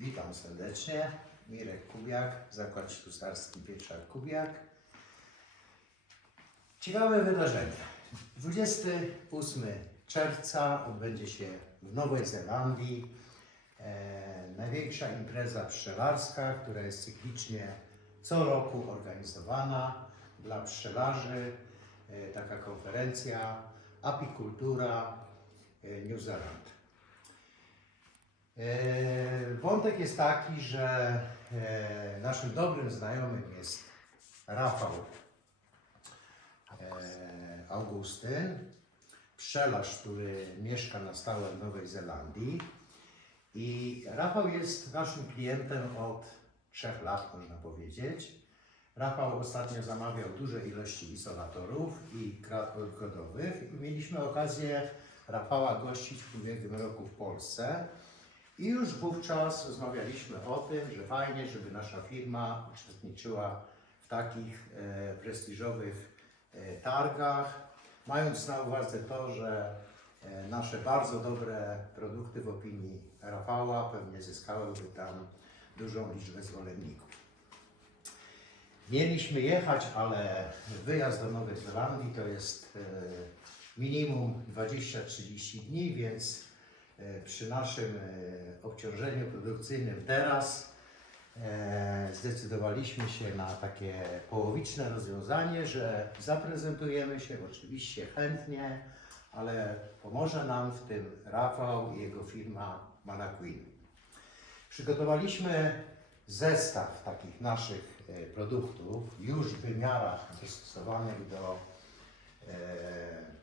Witam serdecznie. Mirek Kubiak, Zakład Ślusarski Pieczar Kubiak. Ciekawe wydarzenie. 28 czerwca odbędzie się w Nowej Zelandii e, największa impreza pszczelarska, która jest cyklicznie co roku organizowana dla pszczelarzy. E, taka konferencja Apikultura e, New Zealand. E, Wątek jest taki, że e, naszym dobrym znajomym jest Rafał e, Augustyn, pszczelarz, który mieszka na stałe w Nowej Zelandii. I Rafał jest naszym klientem od trzech lat, można powiedzieć. Rafał ostatnio zamawiał duże ilości izolatorów i krat odgodowych mieliśmy okazję Rafała gościć w ubiegłym roku w Polsce. I już wówczas rozmawialiśmy o tym, że fajnie, żeby nasza firma uczestniczyła w takich e, prestiżowych e, targach, mając na uwadze to, że e, nasze bardzo dobre produkty w opinii Rafała pewnie zyskałyby tam dużą liczbę zwolenników. Mieliśmy jechać, ale wyjazd do Nowej Zelandii to jest e, minimum 20-30 dni, więc przy naszym e, obciążeniu produkcyjnym teraz e, zdecydowaliśmy się na takie połowiczne rozwiązanie, że zaprezentujemy się oczywiście chętnie, ale pomoże nam w tym Rafał i jego firma Manaquin. Przygotowaliśmy zestaw takich naszych e, produktów już w wymiarach dostosowanych do e,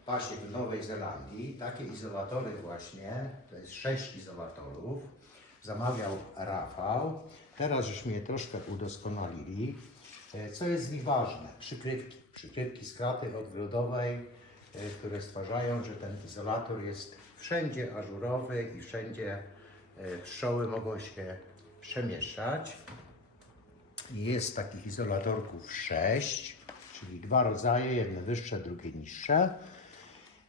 pasiek w Nowej Zelandii. Takie izolatory właśnie, to jest sześć izolatorów, zamawiał Rafał. Teraz żeśmy je troszkę udoskonalili. E, Co jest z nich ważne? Przykrywki. Przykrywki z kraty odwrotowej, e, które stwarzają, że ten izolator jest wszędzie ażurowy i wszędzie pszczoły mogą się przemieszczać. Jest takich izolatorków sześć, czyli dwa rodzaje, jedne wyższe, drugie niższe.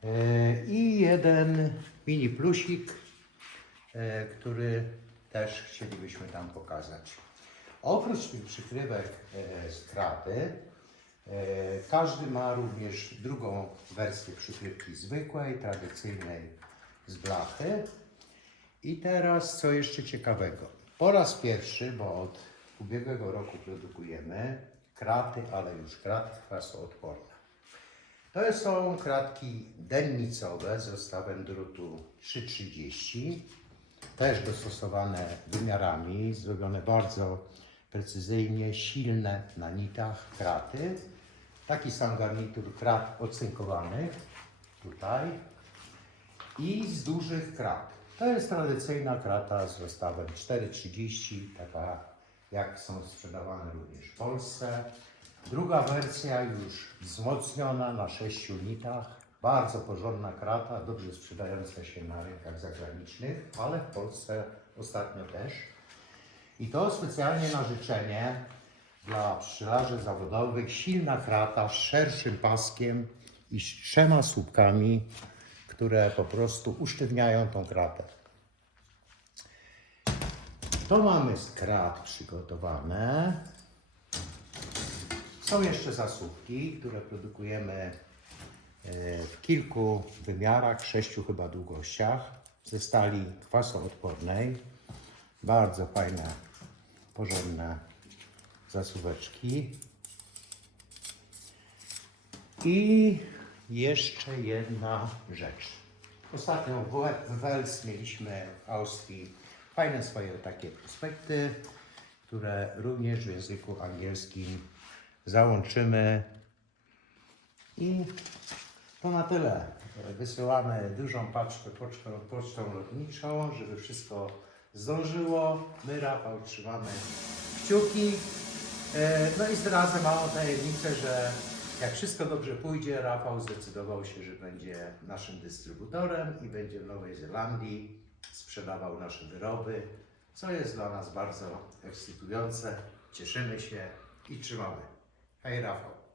E, I jeden mini plusik, e, który też chcielibyśmy tam pokazać. Oprócz tych przykrywek z kraty, e, każdy ma również drugą wersję przykrywki zwykłej, tradycyjnej z blachy. I teraz co jeszcze ciekawego. Po raz pierwszy, bo od ubiegłego roku produkujemy kraty, ale już kraty kwasoodporne. To są kratki dennicowe z zestawem drutu 330, też dostosowane wymiarami, zrobione bardzo precyzyjnie, silne na nitach kraty. Taki sam garnitur krat ocynkowanych tutaj i z dużych krat. To jest tradycyjna krata z zestawem 4,30, taka jak są sprzedawane również w Polsce. Druga wersja już wzmocniona na 6 litach. Bardzo porządna krata, dobrze sprzedająca się na rynkach zagranicznych, ale w Polsce ostatnio też. I to specjalnie na życzenie dla pszczelarzy zawodowych. Silna krata z szerszym paskiem i z trzema słupkami, które po prostu usztywniają tą kratę. To mamy z krat przygotowane. Są jeszcze zasłówki, które produkujemy e, w kilku wymiarach, sześciu chyba długościach, ze stali kwasoodpornej. Bardzo fajne, porządne zasuweczki. I jeszcze jedna rzecz. Ostatnio w Wels mieliśmy w Austrii fajne swoje takie prospekty, które również w języku angielskim załączymy. I to na tyle. Wysyłamy dużą paczkę pocztą, pocztą lotniczą, żeby wszystko zdążyło. My, Rafał, trzymamy kciuki. E, No i zdradzę małą tajemnicę, że jak wszystko dobrze pójdzie, Rafał zdecydował się, że będzie naszym dystrybutorem i będzie w Nowej Zelandii sprzedawał nasze wyroby, co jest dla nas bardzo ekscytujące. Cieszymy się i trzymamy. Hej Rafał.